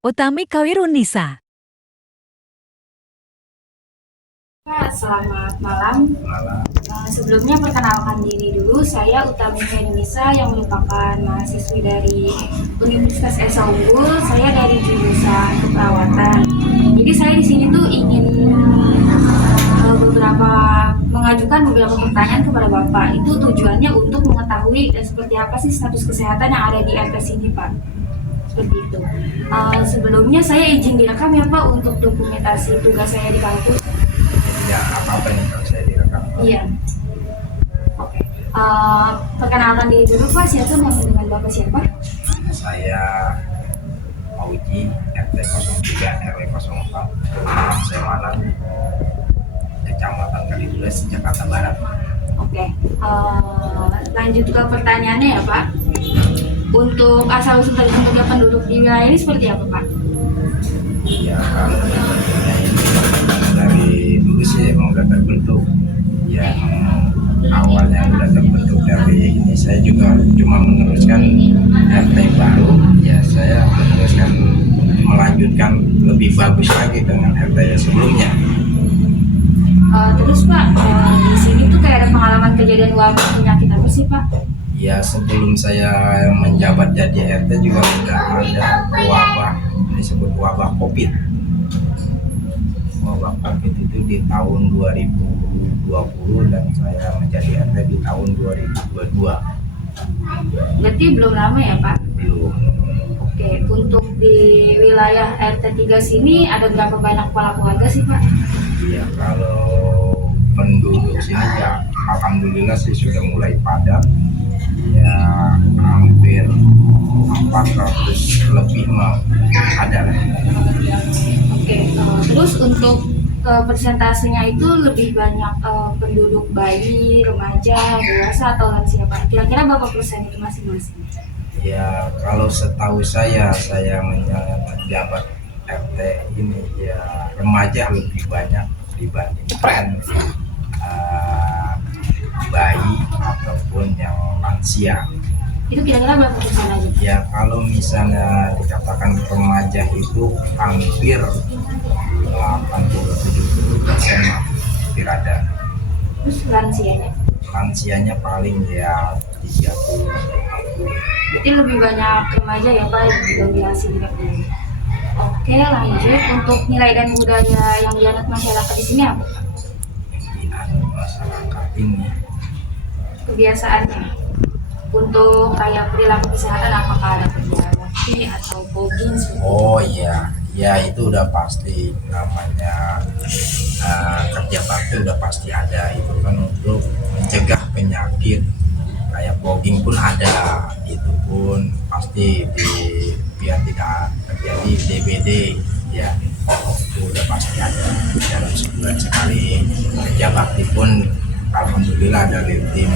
Utami Kawirunisa. Pak, selamat malam. Malam. Sebelumnya perkenalkan diri dulu, saya Utami Kawirunisa yang merupakan mahasiswi dari Universitas Esa Unggul. Saya dari jurusan keperawatan. Jadi saya di sini tuh ingin mengajukan beberapa pertanyaan kepada Bapak. Itu tujuannya untuk mengetahui seperti apa sih status kesehatan yang ada di RT sini, Pak. Seperti itu. Sebelumnya saya izin direkam ya Pak untuk dokumentasi tugas saya di kampus. Ya, apa-apa nih kalau saya direkam. Iya. Oke. Perkenalkan diri dulu Pak, siapa dengan Bapak siapa? Saya Auji, RT 03 RW 04, saya Malang, Kecamatan Kalidulas, Jakarta Barat. Oke. Lanjut ke pertanyaannya ya Pak. Untuk asal-usul terbentuknya penduduk di wilayah ini seperti apa Pak? Ya, kalau penduduknya ini dari dulu sih emang udah terbentuk. Ya, awalnya udah terbentuk dari ini, saya juga cuma meneruskan RT baru. Ya, saya meneruskan melanjutkan lebih bagus lagi dengan RT yang sebelumnya. Terus Pak, di sini tuh kayak ada pengalaman kejadian wabah penyakit apa sih Pak? Ya, sebelum saya menjabat jadi RT juga sudah ada wabah, disebut wabah COVID. Wabah COVID itu di tahun 2020 dan saya menjadi RT di tahun 2022. Berarti belum lama ya Pak? Belum. Oke, untuk di wilayah RT 3 sini ada berapa banyak kepala keluarga sih Pak? Ya, kalau penduduk sini ya alhamdulillah sih sudah mulai padat. Ya, hampir 400 lebih mah ada lah. Oke, terus untuk persentasenya itu lebih banyak penduduk bayi, remaja, dewasa atau lansia Pak? Kira-kira berapa persen itu masing-masing? Ya, kalau setahu saya menjabat RT ini ya remaja lebih banyak dibanding bayi ataupun yang lansia. Itu kira-kira berapa persen aja? Ya, kalau misalnya dikatakan remaja itu hampir 80-70% hampir ada. Terus lansianya? Lansianya paling ya 30. Berarti lebih banyak remaja ya Pak dibanding lansia. Oke, lanjut untuk nilai dan budaya yang dianut masyarakat di sini apa? Di masyarakat ini Kebiasaannya untuk kayak perilaku kesehatan apakah ada kerja bakti atau jogging? oh iya, ya itu udah pasti namanya kerja bakti udah pasti ada. Itu kan untuk mencegah penyakit kayak fogging pun ada, itu pun pasti biar tidak terjadi DBD ya, itu udah pasti ada dalam sebulan sekali. Kerja bakti pun alhamdulillah dari tim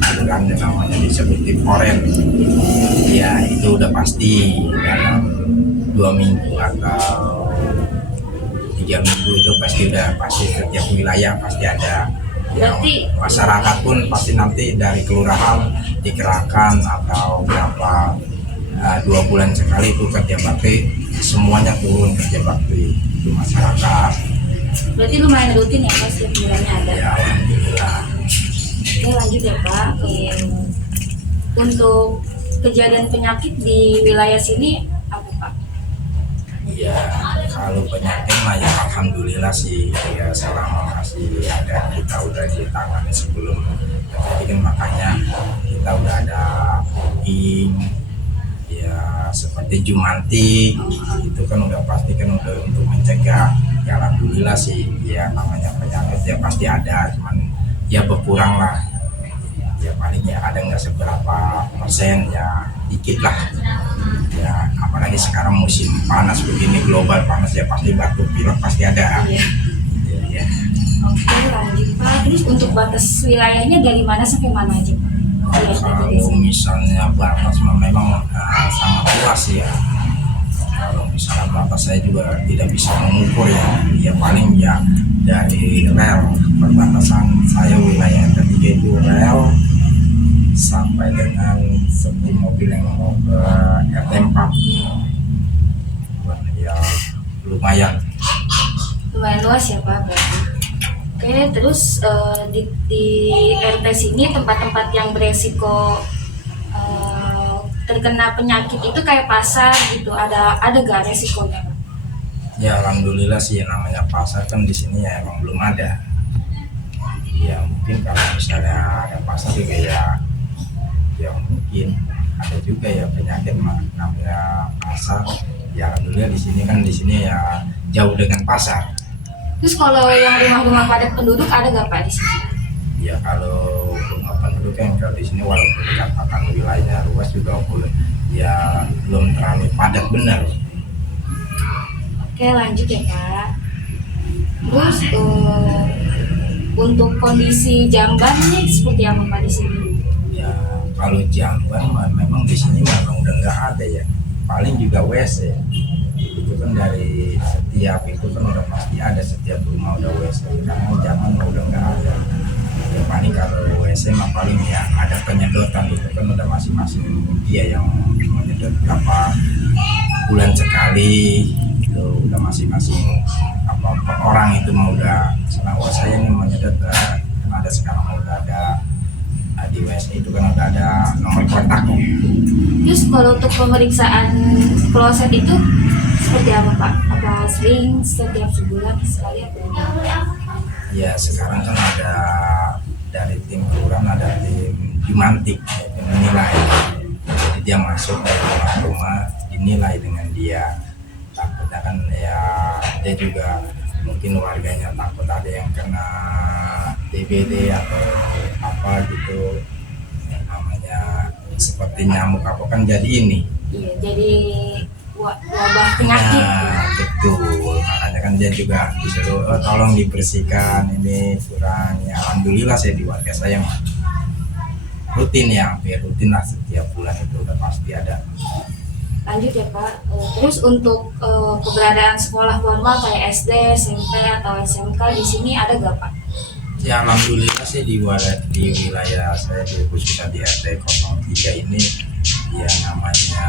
aliran yang namanya disebut tim Oren ya, itu udah pasti dalam 2 minggu atau 3 minggu itu pasti setiap wilayah pasti ada ya. Berarti Masyarakat pun pasti nanti dari kelurahan dikerahkan atau berapa 2 bulan sekali itu kerja bakti, semuanya turun kerja bakti itu masyarakat. berarti lumayan rutin ya Pak, setiap bulannya ada. Ya, alhamdulillah. Oke, lanjut ya Pak. Untuk kejadian penyakit di wilayah sini apa Pak? Ya, kalau penyakit mah ya alhamdulillah sih ya, selama masih ada kita udah ditangani sebelum terjadi kan, makanya kita udah ada booking ya seperti Jumanti itu kan udah pasti kan udah untuk mencegah. Ya alhamdulillah sih ya, namanya penyakit ya pasti ada, cuman ya berkurang lah ya, paling ya ada nggak seberapa persen ya, dikit lah ya. Apalagi sekarang musim panas begini, global panas ya, pasti batuk pilek pasti ada. Iya. Ya. Oke, lanjut Pak. Terus untuk batas wilayahnya dari mana sampai mana aja Pak? Kalau misalnya batas memang sangat luas ya. Kalau misalnya batas saya juga tidak bisa mengukur ya. Ya paling ya dari rel, perbatasan saya wilayah ketiga itu rel sampai dengan seperti mobil yang mau ke RT 4 ya lumayan. Lumayan luas ya Pak berarti. Oke, terus di RT sini tempat-tempat yang beresiko terkena penyakit itu kayak pasar gitu, ada gak resikonya Pak? Ya alhamdulillah sih, yang namanya pasar kan di sini ya emang belum ada. Ya mungkin kalau misalnya ada pasar juga ya mungkin ada juga ya penyakit namanya pasar. Ya alhamdulillah di sini ya jauh dengan pasar. Terus kalau yang rumah-rumah padat penduduk ada gak Pak di sini? Ya kalau rumah penduduk kan kalau di sini walaupun dikatakan wilayahnya luas juga ya belum terlalu padat benar. Oke, lanjut ya Pak. Terus untuk kondisi jamban nih seperti apa Pak di sini? Ya kalau jamban memang di sini memang udah nggak ada ya. Paling juga WC. Itu kan dari setiap itu kan udah pasti ada, setiap rumah udah WC. Karena zaman udah nggak ada. Ya paling kalau WC mah paling ya ada penyedotan, itu kan udah masing-masing dia yang menyedot berapa bulan sekali, itu udah masing-masing apa per orang itu mau udah. Selalu saya nih menyedot kan ada sekarang udah ada di WC itu kan udah ada nomor kontak. Terus kalau untuk pemeriksaan kloset itu seperti apa Pak? Apa sering setiap sebulan sekali atau gimana? Ya sekarang kan ada dari tim kelurahan, ada tim Jumantik yang menilai. Jadi dia masuk dari rumah-rumah dinilai dengan dia. Takutnya kan ya dia juga mungkin warganya takut ada yang kena DBD atau apa gitu, yang namanya seperti nyamuk apa kan jadi ini. Iya, jadi wabah penyakit. Nah, betul. Makanya kan dia juga disuruh tolong dibersihkan ini kurang. Ya alhamdulillah saya di warga saya rutin ya, hampir rutin lah setiap bulan itu udah pasti ada. Lanjut ya Pak. Terus untuk keberadaan sekolah formal kayak SD, SMP atau SMK di sini ada gak Pak? Ya alhamdulillah sih di wilayah saya khususnya di RT 03 ini ya namanya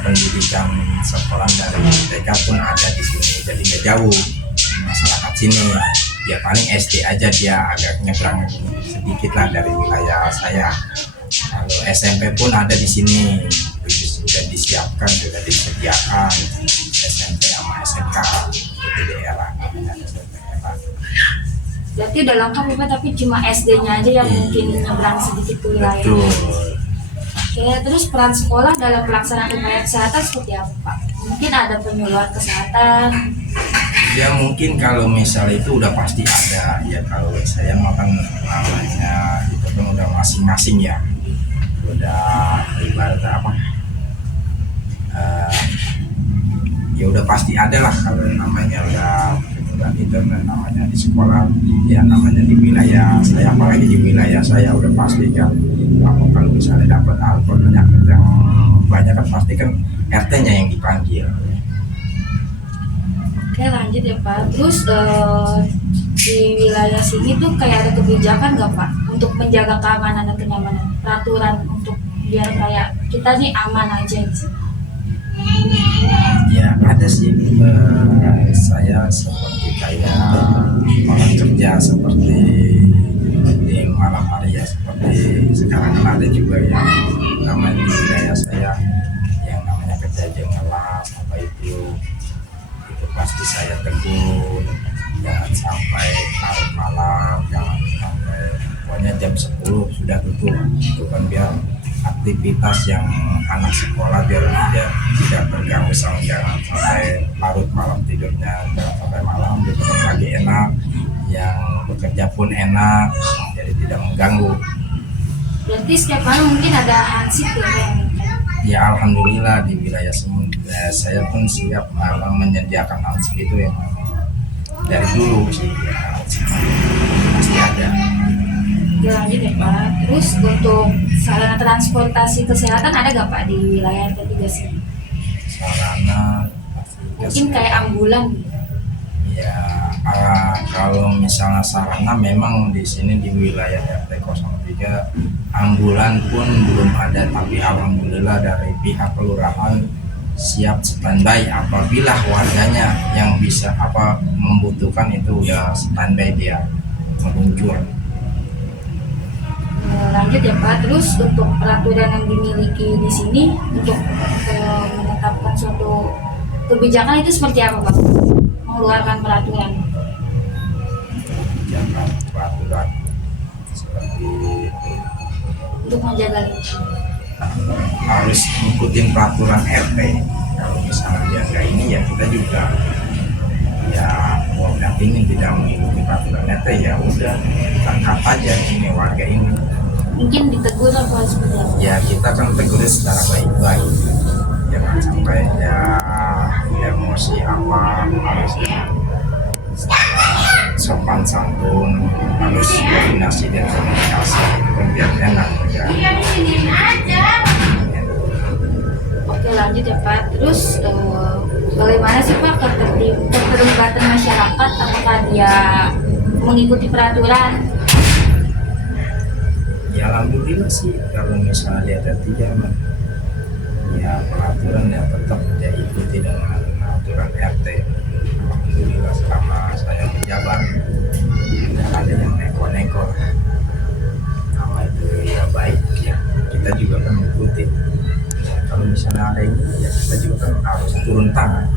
pendidikan sekolah dari TK pun ada di sini, jadi nggak jauh masyarakat sini. Ya paling SD aja dia agak nyebrang sedikit lah dari wilayah saya. Kalau SMP pun ada di sini, sudah disiapkan, sudah disediakan SMP sama SMK di daerah namanya SMP era. Berarti udah lengkap ya Pak, tapi cuma SD-nya aja yang mungkin nyebrang sedikit ke wilayah. Betul. Oke, terus peran sekolah dalam pelaksanaan upaya kesehatan seperti apa Pak? Mungkin ada penyuluhan kesehatan. Ya mungkin kalau misal itu udah pasti ada ya. Kalau saya makan namanya itu kan udah masing-masing ya, udah ibarat apa ya udah pasti ada lah. Kalau namanya udah itu namanya di sekolah ya, namanya di wilayah saya, apalagi di wilayah saya udah pasti kan. Kalau misalnya dapat alkohol penyakit yang banyak kan pasti kan RT-nya yang dipanggil. Oke, lanjut ya Pak. Terus di wilayah sini tuh kayak ada kebijakan nggak Pak untuk menjaga keamanan dan kenyamanan, peraturan untuk biar kayak kita nih aman aja gitu? Ya ada sih, saya seperti kayak orang kerja seperti di malam hari ya, seperti sekarang kan ada juga yang namanya di wilayah saya yang namanya kerja jam ngelas apa itu pasti saya tegur, jangan sampai larut malam, jangan sampai pokoknya jam 10 sudah tutup, itu kan biar aktivitas yang anak sekolah biar dia tidak terganggu, jangan sampai larut malam tidurnya, jangan sampai malam, besok pagi enak, yang bekerja pun enak, jadi tidak mengganggu. Berarti setiap malam mungkin ada hansip ya yang Ya alhamdulillah di wilayah saya pun siap menyediakan hansip itu yang dari dulu sih ya, pasti ada. lanjut ya Pak. Terus untuk sarana transportasi kesehatan ada gak Pak di wilayah ketiga sini? Sarana Mungkin kayak ambulan gitu. ya kalau misalnya sarana memang di sini di wilayah RT 03 ambulan pun belum ada, tapi alhamdulillah dari pihak kelurahan siap standby apabila warganya yang bisa membutuhkan itu udah standby dia meluncur. Lanjut ya Pak, terus untuk peraturan yang dimiliki di sini untuk menetapkan suatu kebijakan itu seperti apa Pak? Mengeluarkan peraturan. Jangan peraturan seperti itu. Untuk menjaga Harus ngikutin peraturan RT. Kalau misalnya dia nggak ini ya kita juga ya warga ingin tidak mengikuti peraturan RT ya udah tangkap aja ini warga ini. mungkin ditegur atau seperti apa? Ya kita kan tegur secara baik-baik, jangan sampai ya emosi harus sopan santun, harus koordinasi dan komunikasi itu kan biar enak ya. Oke lanjut ya Pak, terus bagaimana sih Pak keterlibatan masyarakat, apakah dia mengikuti peraturan? Ya alhamdulillah sih kalau misalnya dia ada tiga ya peraturan ya tetap dia ikuti dengan aturan RT. Alhamdulillah selama saya menjabat tidak ada yang neko-neko. Kalau itu ya baik ya kita juga kan mengikuti. Ya, kalau misalnya ada ini ya kita juga kan harus turun tangan.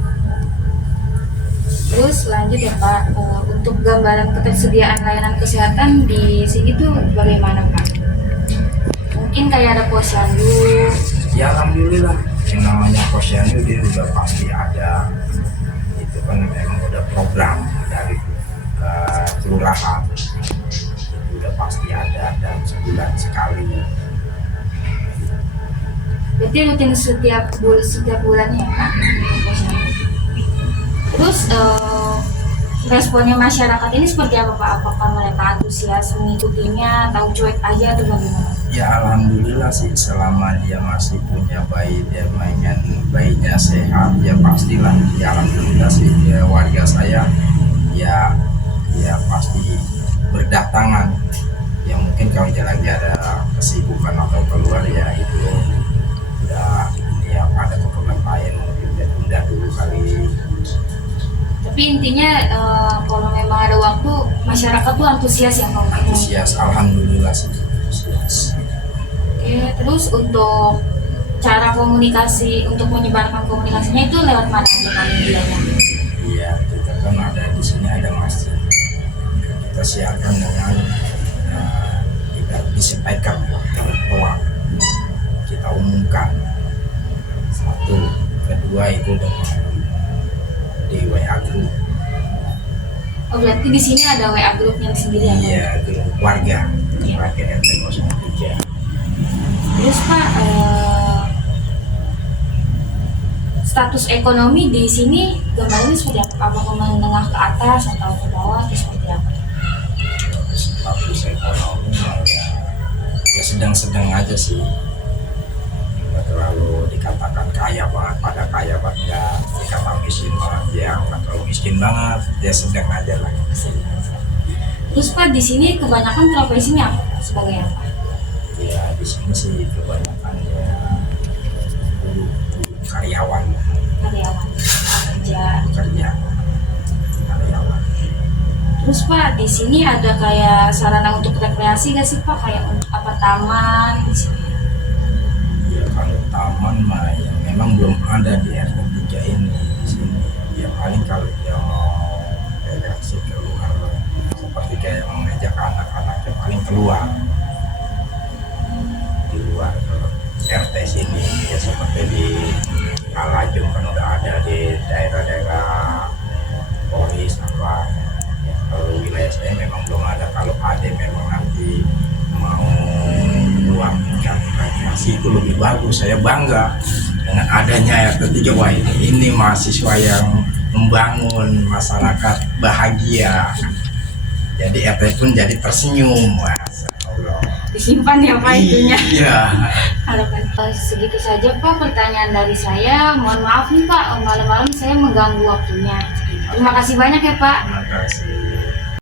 Terus lanjut ya Pak, untuk gambaran ketersediaan layanan kesehatan di sini tuh bagaimana Pak? Mungkin kayak ada posyandu. Ya alhamdulillah yang namanya posyandu dia udah pasti ada, itu kan memang udah program dari kelurahan, itu udah pasti ada dan sebulan sekali. Berarti rutin setiap bulannya ya Pak? Posyandu. Terus responnya masyarakat ini seperti apa Pak? Apakah mereka antusias mengikutinya atau cuek aja atau bagaimana? Ya alhamdulillah sih selama dia masih punya bayi, dia mainan bayinya sehat ya pastilah ya alhamdulillah sih ya, warga saya ya pasti berdatangan. Ya mungkin kalau dia lagi ada kesibukan atau keluar ya itu udah ya ada keperluan lain mungkin dia tunda dulu kali. Tapi intinya kalau memang ada waktu masyarakat tuh antusias ya mau Antusias alhamdulillah sih antusias. Oke, terus untuk cara komunikasi, untuk menyebarkan komunikasinya itu lewat mana aja Pak medianya? Iya, kita kan ada di sini ada masjid. Kita siarkan dengan tidak disampaikan doang. Kita umumkan. Satu, kedua itu dengan di WA group. Oh berarti di sini ada WA grupnya sendiri ya? Iya, grup warga RT 03. Terus Pak, status ekonomi di sini gambarnya seperti apa? Apakah menengah ke atas atau ke bawah atau seperti apa? Status ekonomi ya sedang-sedang aja sih. Nggak terlalu dikatakan kaya banget, pada kaya banget nggak dikata miskin banget ya, nggak terlalu miskin banget, ya sedang aja lah. Terus Pak di sini kebanyakan profesinya apa sebagai apa? Ya di sini sih kebanyakan ya karyawan Karyawan kerja. karyawan. Terus Pak di sini ada kayak sarana untuk rekreasi nggak sih Pak? Kayak untuk apa taman di sini? Ya kalau taman mah yang memang belum ada di RT 3 ini di sini. Ya paling kalau dia mau rekreasi keluar seperti kayak mengajak anak-anaknya paling keluar di luar RT sini ya seperti di Alajung kan udah ada di daerah-daerah Polis apa ya, kalau wilayah saya memang belum ada. Kalau ada memang nanti mau keluar rekreasi itu lebih bagus. Saya bangga dengan adanya RT 3 wah ini mahasiswa yang membangun masyarakat bahagia. Jadi RT pun jadi tersenyum. Masya Allah. Disimpan ya Pak itunya. Iya. Harapan segitu saja Pak pertanyaan dari saya. Mohon maaf nih Pak, malam-malam saya mengganggu waktunya. Terima kasih banyak ya Pak. Terima kasih.